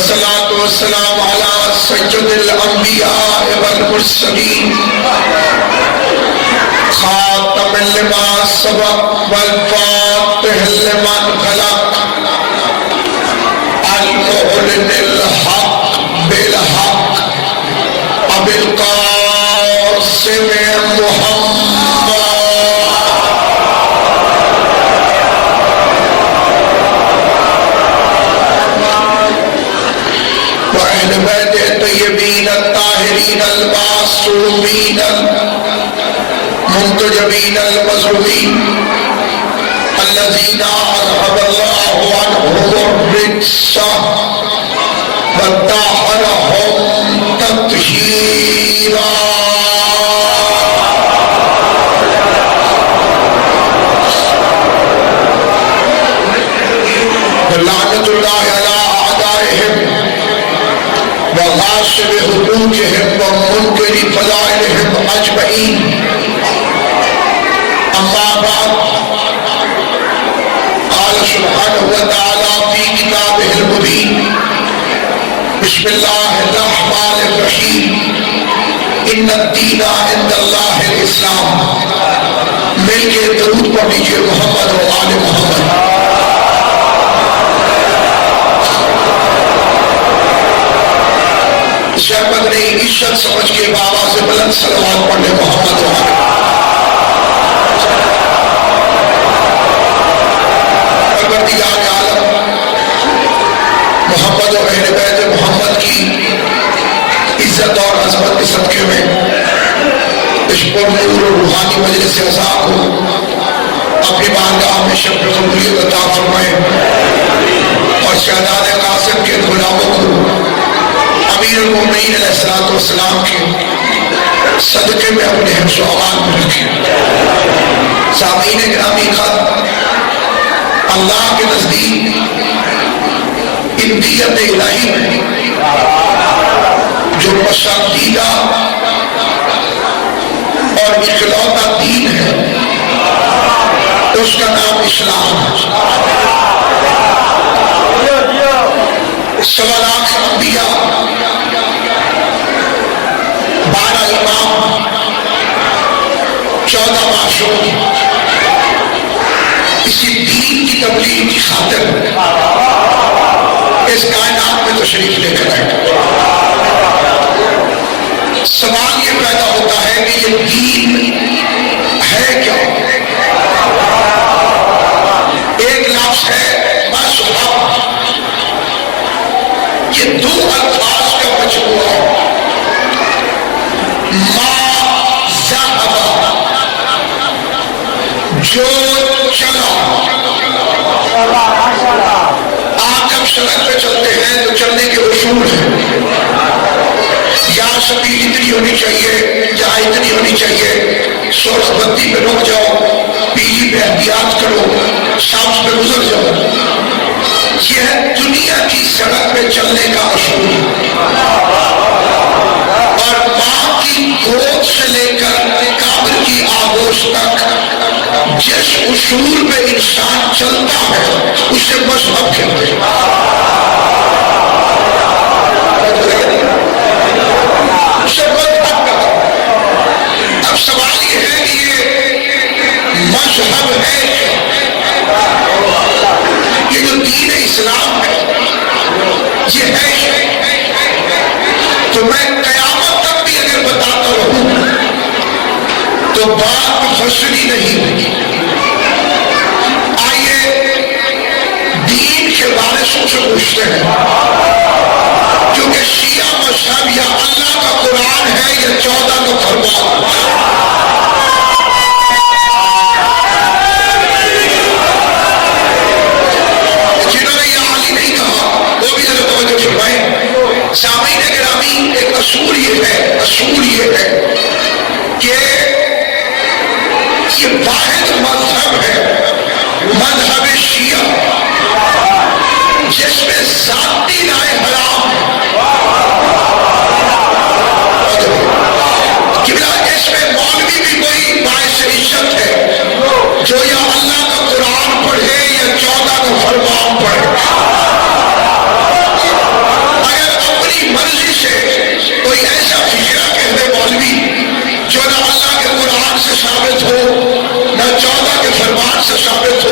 والصلاة والسلام على سيد الأنبياء والمرسلين خاتم لما سبق والفاتح لمن خلق المعلن الحق بالحق أبي القاسم محمد وأهل بيت الطيبين الطاهرين المعصومين المنتجبين المظلومين الذين أذهب الله عنهم الرجس وطهرهم تطهيرا. لعنة الله على أعدائهم وغاصب حقوقهم ومنكر فضائلهم أجمعين. أما بعد، قال سبحانه وتعالى في كتابه المبين بسم الله الرحمن الرحيم إن الدين عند الله الإسلام. مل کے درود پڑھ لیجیے محمد و آل محمد. شہبت نے عزت سمجھ کے بابا سے بلند صلوات پڑھنے محمد و آل پروردگار عالم محمد و اہل بیت محمد کی عزت اور عظمت کے صدقے میں اس پر نور و روحانی مجلس عزا کو اپنی بارگاہ میں شب قبولیت عطا فرمائے اور شہزاد قاسم کے غلاموں کو امیر المومنین علیہ السلام کے صدقے میں اپنے حفظ و امان میں رکھیں. سامعین گرامی خط اللہ کے نزدیک اندیت الہی میں جو پسندیدہ اور اکلوتا دین ہے اس کا نام اسلام ہے. 1.25 لاکھ انبیاء، 12 امام، 14 معصوم اسی دین کی تبلیغ کی خاطر اس کائنات میں تشریف لے کر آئے. سوال یہ پیدا ہوتا ہے کہ یہ دین ہے کیا؟ ایک لفظ ہے مذہب. یہ 2 الفاظ کا مجموعہ جو چلا. آپ جب سڑک پہ چلتے ہیں تو چلنے کے اصول ہیں. یہاں سپیڈ اتنی ہونی چاہیے، جہاں اتنی ہونی چاہیے. سورج بتی پہ رک جاؤ، پیلی پہ احتیاط کرو، سبز پہ گزر جاؤ. یہ ہے دنیا کی سڑک پہ چلنے کا اصول. اور ماں کی گود سے لے کر قبر کی آغوش تک جس اصول پہ انسان چلتا ہے اسے مذہب کہتے ہیں. اب سوال یہ ہے کہ یہ مذہب ہے، یہ جو دین اسلام ہے یہ ہے. تو میں قیامت تک بھی اگر بتاتا رہوں تو بات مفصلی نہیں ہوگی. آئیے دین کے بارے سے پوچھتے ہیں، کیونکہ شیعہ مذہب یا اللہ کا قرآن ہے یا 14 کا فرمان. جنہوں نے یہ عالی نہیں کہا وہ بھی ذرا توجہ فرمائیں. سامعین گرامی، ایک اصول یہ ہے کہ یہ واحد مذہب ہے، مذہب شیعہ، جس میں ذاتی رائے حرام ہے. اس میں مولوی سے ثابت